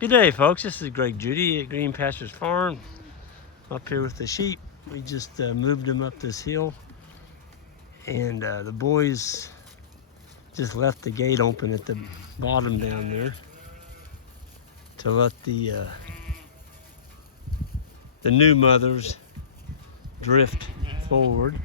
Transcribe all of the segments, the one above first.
Good day, folks. This is Greg Judy at Green Pastures Farm. Up here with the sheep. We just moved them up this hill, and the boys just left the gate open at the bottom down there to let the new mothers drift forward.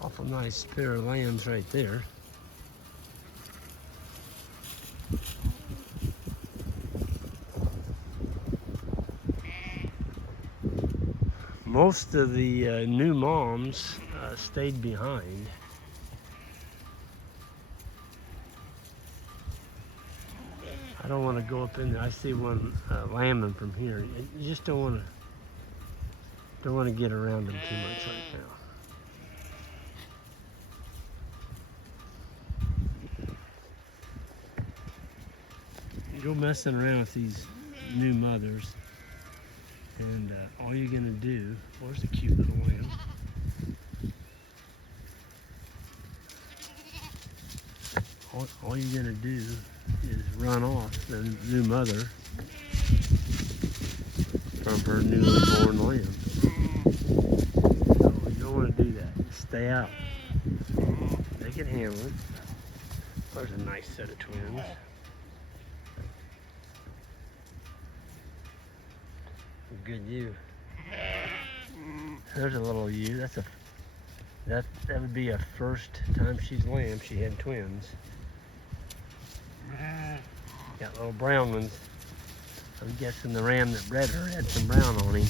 Awful nice pair of lambs right there. Most of the new moms stayed behind. I don't want to go up in there. I see one lambing from here. You just don't want to get around them too much right now. Go messing around with these new mothers, and all you're gonna do, there's a cute little lamb. All you're gonna do is run off the new mother from her newly born lamb. So you don't want to do that. Just stay out. They can handle it. There's a nice set of twins. Good ewe. There's a little ewe. That would be a first time she's lamb. She had twins. Got little brown ones. I'm guessing the ram that bred her had some brown on him.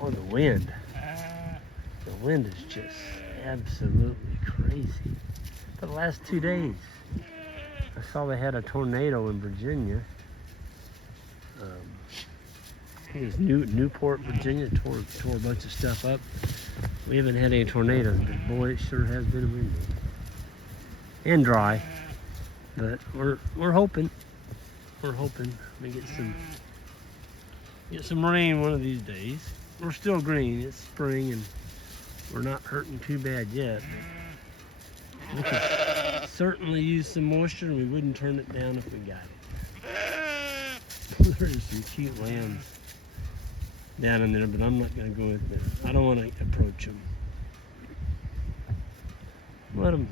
Oh, the wind. The wind is just absolutely crazy. For the last 2 days, I saw they had a tornado in Virginia. I think it was Newport, Virginia, tore a bunch of stuff up. We haven't had any tornadoes, but boy, it sure has been windy and dry. But we're hoping. We're hoping we get some rain one of these days. We're still green. It's spring, and we're not hurting too bad yet. We could certainly use some moisture, and we wouldn't turn it down if we got it. There's some cute lambs down in there, but I'm not going to go in there. I don't want to approach them. Let them.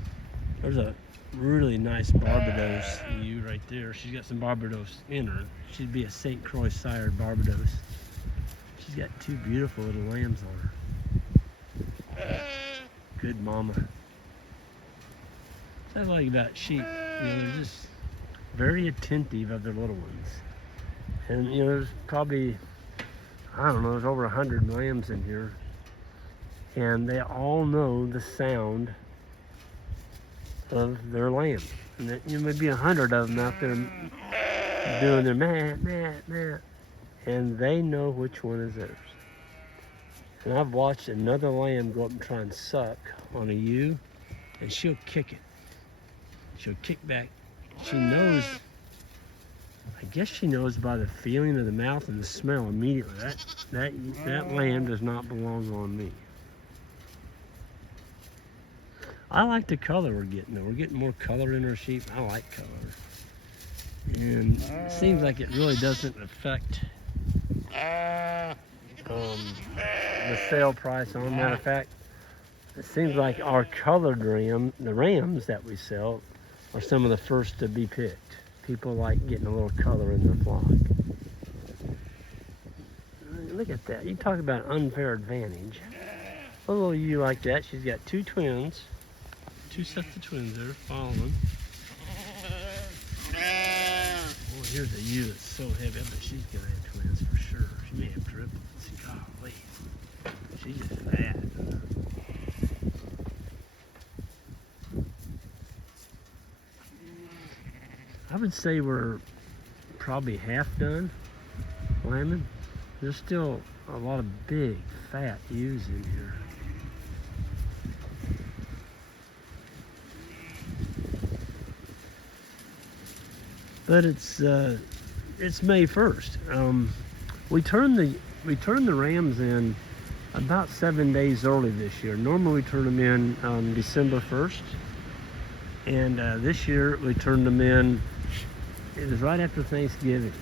There's a really nice Barbados ewe right there. She's got some Barbados in her. She'd be a St. Croix sired Barbados. She's got 2 beautiful little lambs on her. Good mama. That's what I like about sheep. They're just very attentive of their little ones. And there's probably, I don't know, there's over 100 lambs in here, and they all know the sound of their lamb. And that, maybe 100 of them out there doing their mat, mat, mat, and they know which one is theirs. And I've watched another lamb go up and try and suck on a ewe, and she'll kick it. She'll kick back. She knows. I guess she knows by the feeling of the mouth and the smell immediately. That lamb does not belong on me. I like the color we're getting though. We're getting more color in our sheep. I like color. And it seems like it really doesn't affect the sale price on. Matter of fact, it seems like our colored the rams that we sell are some of the first to be picked. People like getting a little color in their flock. Look at that. You talk about unfair advantage. A little ewe like that. She's got 2 twins. 2 sets of twins there following. Oh, here's a ewe that's so heavy, but she's going to have twins for sure. She may have triplets. Golly. She's just fat. I would say we're probably half done lambing. There's still a lot of big, fat ewes in here. But it's May 1st. We turned the rams in about 7 days early this year. Normally we turn them in December 1st. And this year we turned them in, it was right after Thanksgiving,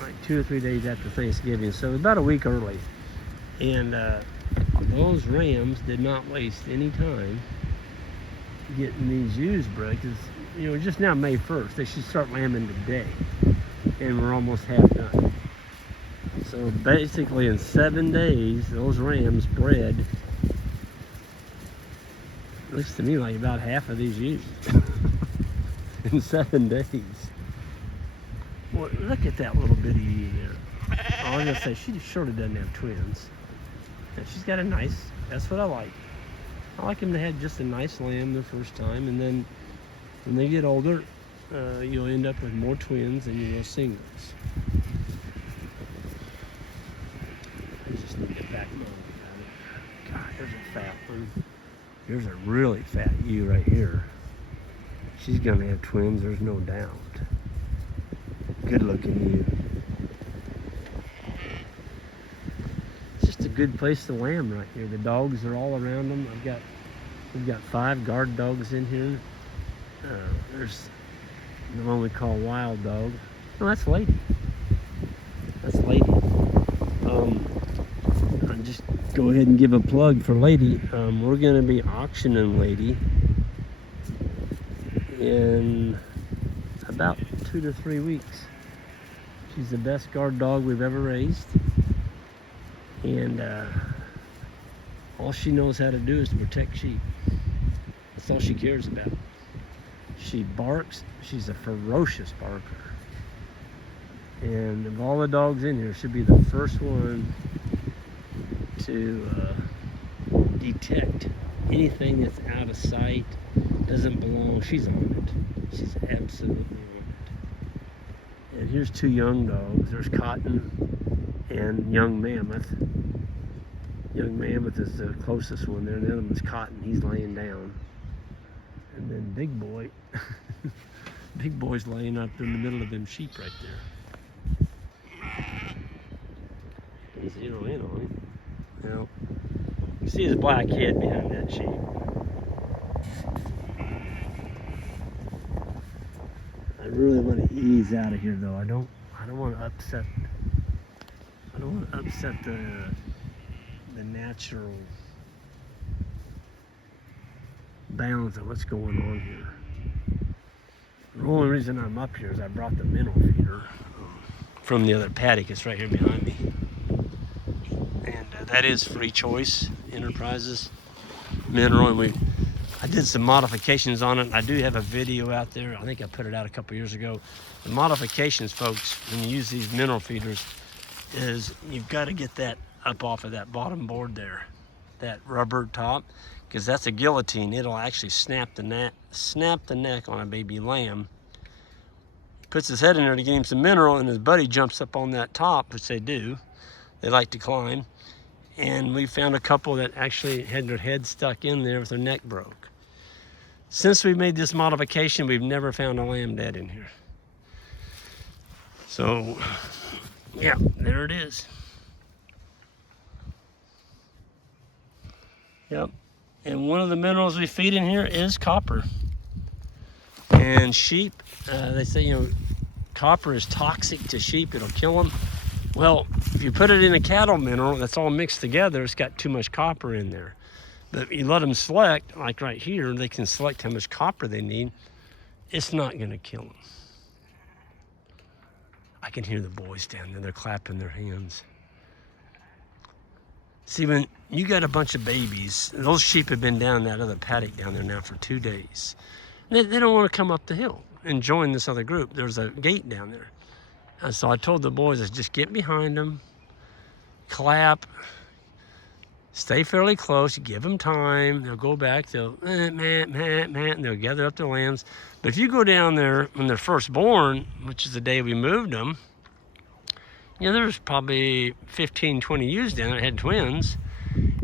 like 2 or 3 days after Thanksgiving, so about a week early. And those rams did not waste any time getting these ewes bred, because just now May 1st, they should start lambing today, and we're almost half done. So basically in 7 days, those rams bred, looks to me like about half of these ewes. In 7 days. Well, look at that little bitty ewe there. I was gonna say, she surely doesn't have twins. And she's got a nice, that's what I like. I like them to have just a nice lamb the first time, and then when they get older, you'll end up with more twins than you will singles. I just need to back them up. God, there's a fat one. There's a really fat ewe right here. She's gonna have twins, there's no doubt. Good looking ewe. It's just a good place to lamb right here. The dogs are all around them. We've got 5 guard dogs in here. There's the one we call Wild Dog. Oh, that's Lady. That's Lady. I'll just go ahead and give a plug for Lady. We're gonna be auctioning Lady in about 2 to 3 weeks. She's the best guard dog we've ever raised, and all she knows how to do is to protect sheep. That's all she cares about. She barks. She's a ferocious barker, and of all the dogs in here, she'll be the first one to detect anything that's out of sight, doesn't belong. She's on it. She's absolutely on it. And here's 2 young dogs. There's Cotton and Young Mammoth. Young Mammoth is the closest one there, and the other one's Cotton. He's laying down. And then Big Boy, Big Boy's laying up in the middle of them sheep right there. He's zero in on him. Now, you see his black head behind that sheep. I really want to ease out of here, though. I don't want to upset. I don't want to upset the natural balance of what's going on here. The only reason I'm up here is I brought the mineral feeder from the other paddock. It's right here behind me, and that is Free Choice Enterprises mineral, and I did some modifications on it. I do have a video out there. I think I put it out a couple years ago. The modifications, folks, when you use these mineral feeders, is you've got to get that up off of that bottom board there, that rubber top, because that's a guillotine. It'll actually snap the neck on a baby lamb. He puts his head in there to get him some mineral, and his buddy jumps up on that top, which they do. They like to climb. And we found a couple that actually had their head stuck in there with their neck broke. Since we made this modification, we've never found a lamb dead in here. So, yeah, there it is. Yep. And one of the minerals we feed in here is copper. And sheep, they say, copper is toxic to sheep. It'll kill them. Well, if you put it in a cattle mineral that's all mixed together, it's got too much copper in there. But if you let them select, like right here, they can select how much copper they need. It's not going to kill them. I can hear the boys down there. They're clapping their hands. See, when you got a bunch of babies, those sheep have been down in that other paddock down there now for 2 days. They don't want to come up the hill and join this other group. There's a gate down there. And so I told the boys, just get behind them, clap, stay fairly close, give them time. They'll go back, they'll, and they'll gather up their lambs. But if you go down there when they're first born, which is the day we moved them, there's probably 15, 20 ewes down there that had twins,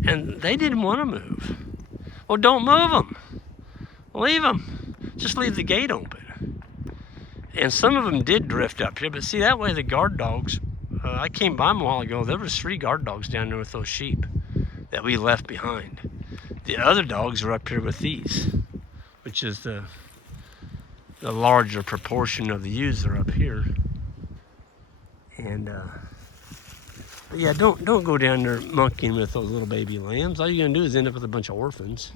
and they didn't want to move. Well, don't move them. Leave them. Just leave the gate open. And some of them did drift up here, but see, that way the guard dogs, I came by them a while ago, there was 3 guard dogs down there with those sheep. that we left behind. The other dogs are up here with these, which is the larger proportion of the ewes are up here. And but yeah, don't go down there monkeying with those little baby lambs. All you're gonna do is end up with a bunch of orphans.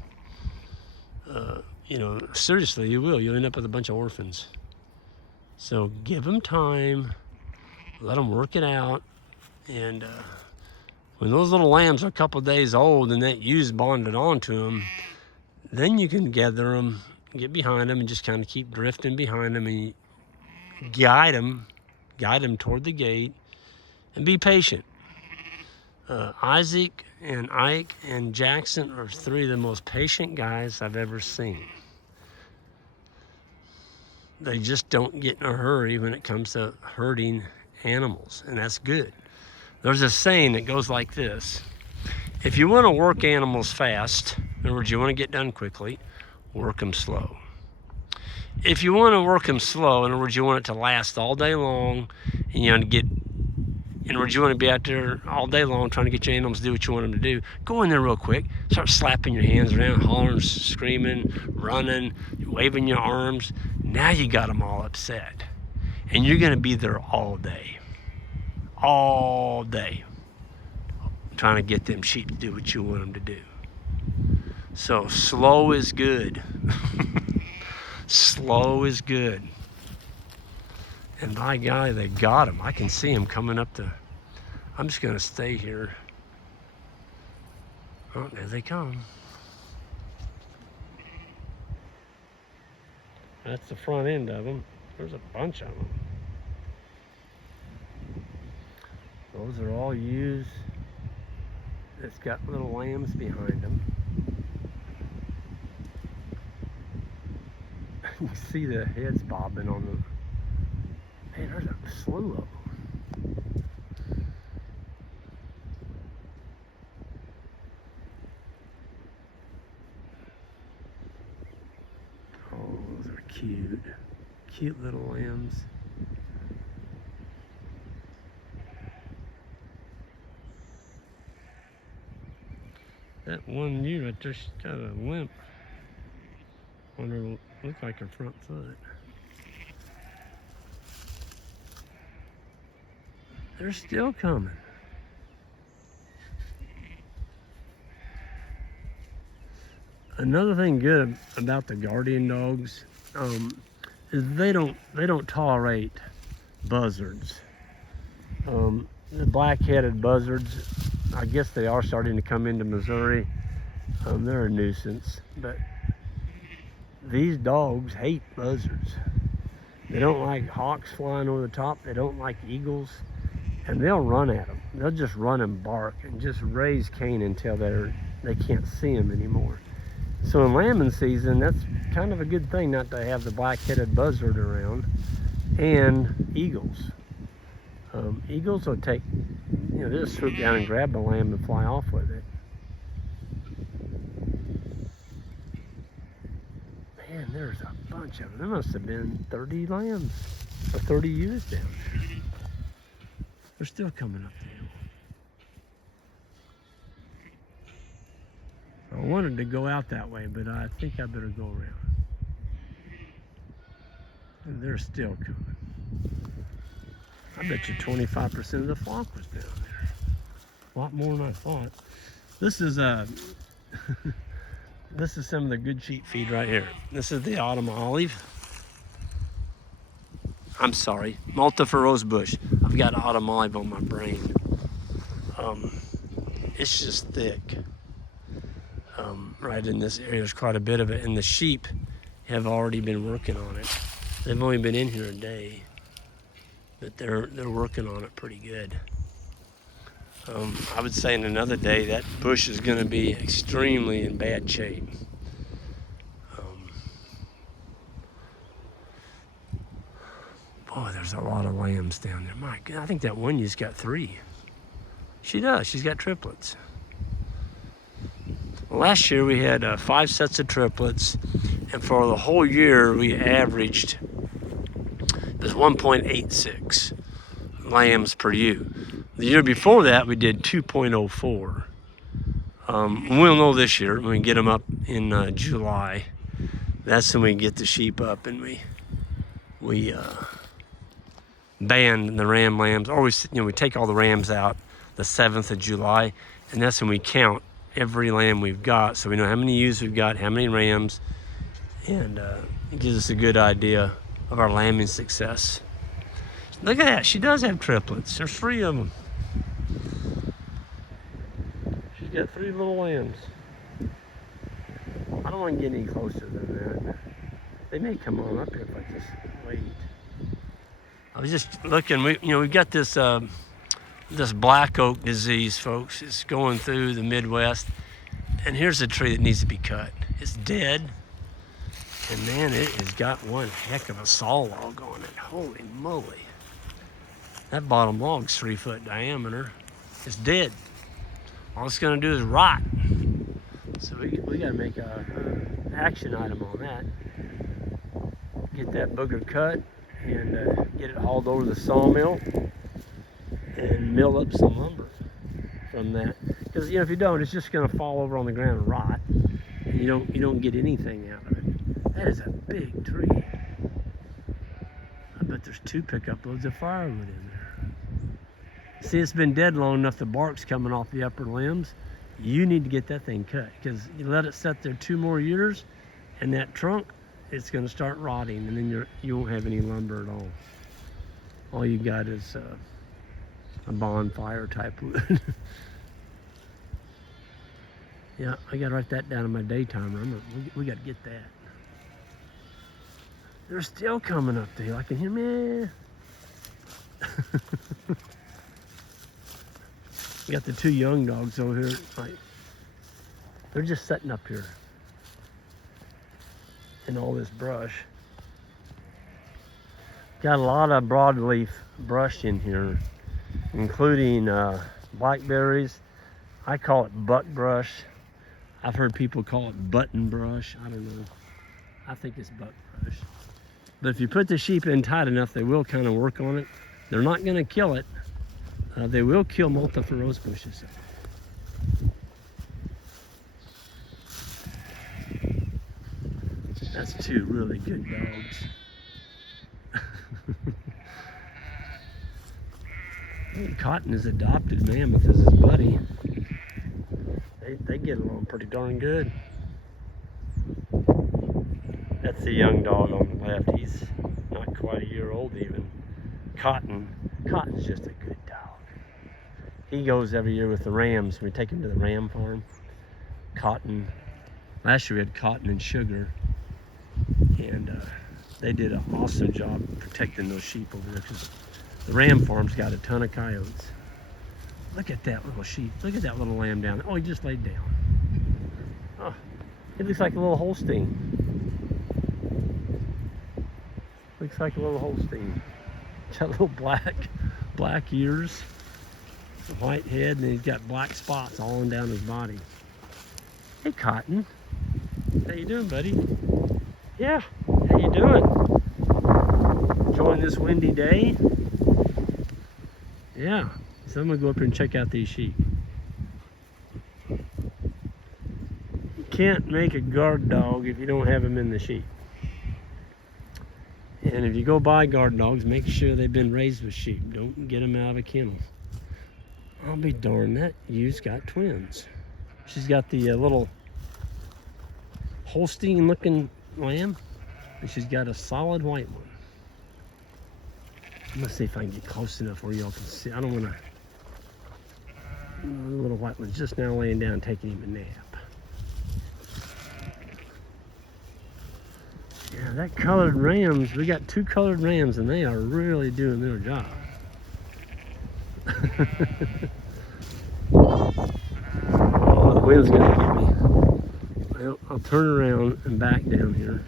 You know, seriously, you will. You'll end up with a bunch of orphans. So give them time, let them work it out, and when those little lambs are a couple days old and that ewe's bonded onto them, then you can gather them, get behind them, and just kind of keep drifting behind them and guide them toward the gate, and be patient. Isaac and Ike and Jackson are three of the most patient guys I've ever seen. They just don't get in a hurry when it comes to herding animals, and that's good. There's a saying that goes like this: if you want to work animals fast, in other words, you want to get done quickly, work them slow. If you want to work them slow, in other words, you want it to last all day long, and you want to get, in other words, you want to be out there all day long trying to get your animals to do what you want them to do, go in there real quick, start slapping your hands around, hollering, screaming, running, waving your arms. Now you got them all upset, and you're going to be there all day, trying to get them sheep to do what you want them to do. So slow is good. Slow is good. And by golly, they got them. I can see them coming up the... I'm just going to stay here. Oh, there they come. That's the front end of them. There's a bunch of them. Those are all ewes. It's got little lambs behind them. You see the heads bobbing on them. Man, there's a slew of them. Oh, those are cute. Cute little lambs. That one ewe right there, she's got a limp on her, looks like her front foot. They're still coming. Another thing good about the guardian dogs is they don't tolerate buzzards. The black-headed buzzards, I guess they are starting to come into Missouri. They're a nuisance, but these dogs hate buzzards. They don't like hawks flying over the top. They don't like eagles, and they'll run at them. They'll just run and bark and just raise Cain until they can't see them anymore. So in lambing season, that's kind of a good thing not to have the black-headed buzzard around, and eagles. Eagles will take, they'll just swoop down and grab the lamb and fly off with it. Man, there's a bunch of them. There must have been 30 lambs or 30 ewes down there. They're still coming up the hill. I wanted to go out that way, but I think I better go around. And they're still coming. I bet you 25% of the flock was down there. A lot more than I thought. This is this is some of the good sheep feed right here. This is the autumn olive. I'm sorry, Malta rosebush. I've got autumn olive on my brain. It's just thick. Right in this area, there's quite a bit of it, and the sheep have already been working on it. They've only been in here a day, but they're working on it pretty good. I would say in another day that bush is going to be extremely in bad shape. Boy, there's a lot of lambs down there. My God, I think that one ew's got 3. She does. She's got triplets. Last year we had 5 sets of triplets, and for the whole year we averaged, it was 1.86 lambs per ewe. The year before that we did 2.04. We'll know this year when we get them up in July. That's when we get the sheep up and we band the ram lambs, or we take all the rams out the 7th of July, and that's when we count every lamb we've got, so we know how many ewes we've got, how many rams, and it gives us a good idea of our lambing success. Look at that, she does have triplets. There's 3 of them. She's got 3 little lambs. I don't want to get any closer than that. They may come on up here if I just wait. I was just looking, we've got this this black oak disease, folks. It's going through the Midwest, and here's a tree that needs to be cut. It's dead, and man, it has got one heck of a saw log on it. Holy moly! That bottom log's 3 foot diameter. It's dead. All it's gonna do is rot. So we gotta make a action item on that. Get that booger cut and get it hauled over to the sawmill and mill up some lumber from that. Because if you don't, it's just going to fall over on the ground and rot. And you don't get anything out of it. That is a big tree. I bet there's 2 pickup loads of firewood in there. See, it's been dead long enough. The bark's coming off the upper limbs. You need to get that thing cut, because you let it sit there 2 more years, and that trunk, it's going to start rotting, and then you won't have any lumber at all. All you got is a bonfire type wood. Yeah, I got to write that down in my daytimer. We got to get that. They're still coming up the hill. I can hear me. We got the 2 young dogs over here. They're just sitting up here in all this brush. Got a lot of broadleaf brush in here, including blackberries. I call it buck brush. I've heard people call it button brush. I don't know. I think it's buck brush. But if you put the sheep in tight enough, they will kind of work on it. They're not going to kill it. They will kill multiflorous bushes. That's 2 really good dogs. Cotton is adopted mammoth as his buddy. They get along pretty darn good. That's the young dog on the left. He's not quite a year old even. Cotton's just a good dog. He goes every year with the rams. We take him to the ram farm. Cotton. Last year we had Cotton and Sugar. And they did an awesome job protecting those sheep over there, because the ram farm's got a ton of coyotes. Look at that little sheep. Look at that little lamb down there. Oh, he just laid down. Oh, it looks like a little Holstein. Looks like a little Holstein. It's got little black ears, white head, and he's got black spots all on down his body. Hey, Cotton. How you doing, buddy? Yeah, how you doing? Enjoying this windy day? Yeah, so I'm gonna go up here and check out these sheep. You can't make a guard dog if you don't have them in the sheep. And if you go buy guard dogs, make sure they've been raised with sheep. Don't get them out of a kennel. I'll be darned, that ewe's got twins. She's got the little Holstein looking lamb, and she's got a solid white one. I'm gonna see if I can get close enough where y'all can see. I don't want to. The little white one's just now laying down, taking him a nap. Yeah, that colored rams. We got 2 colored rams, and they are really doing their job. Oh, the wind's gonna get me. Well, I'll turn around and back down here.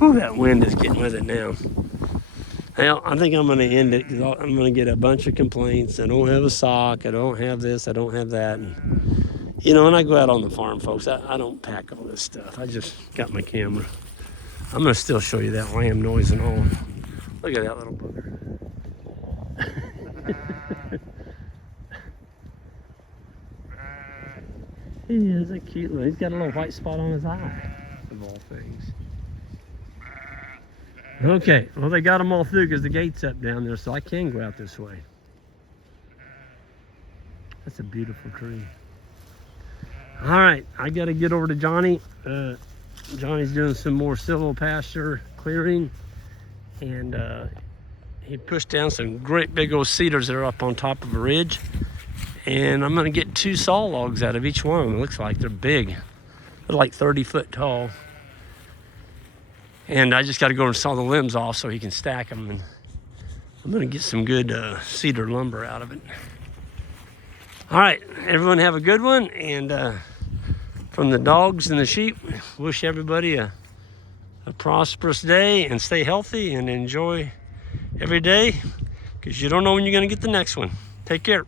Ooh, that wind is getting with it now. Well, I think I'm going to end it, because I'm going to get a bunch of complaints. I don't have a sock. I don't have this. I don't have that. And You know, when I go out on the farm, folks, I don't pack all this stuff. I just got my camera. I'm going to still show you that lamb noise and all. Look at that little bugger. He is a cute little, he's got a little white spot on his eye, of all things. Okay, well, they got them all through because the gate's up down there, so I can go out this way. That's a beautiful tree. All right, I got to get over to Johnny. Johnny's doing some more silvo pasture clearing, and he pushed down some great big old cedars that are up on top of a ridge, and I'm going to get 2 saw logs out of each one of them. It looks like they're big. They're like 30 foot tall. And I just got to go and saw the limbs off so he can stack them, and I'm going to get some good cedar lumber out of it. All right, everyone have a good one, and from the dogs and the sheep, wish everybody a prosperous day, and stay healthy and enjoy every day, because you don't know when you're going to get the next one. Take care.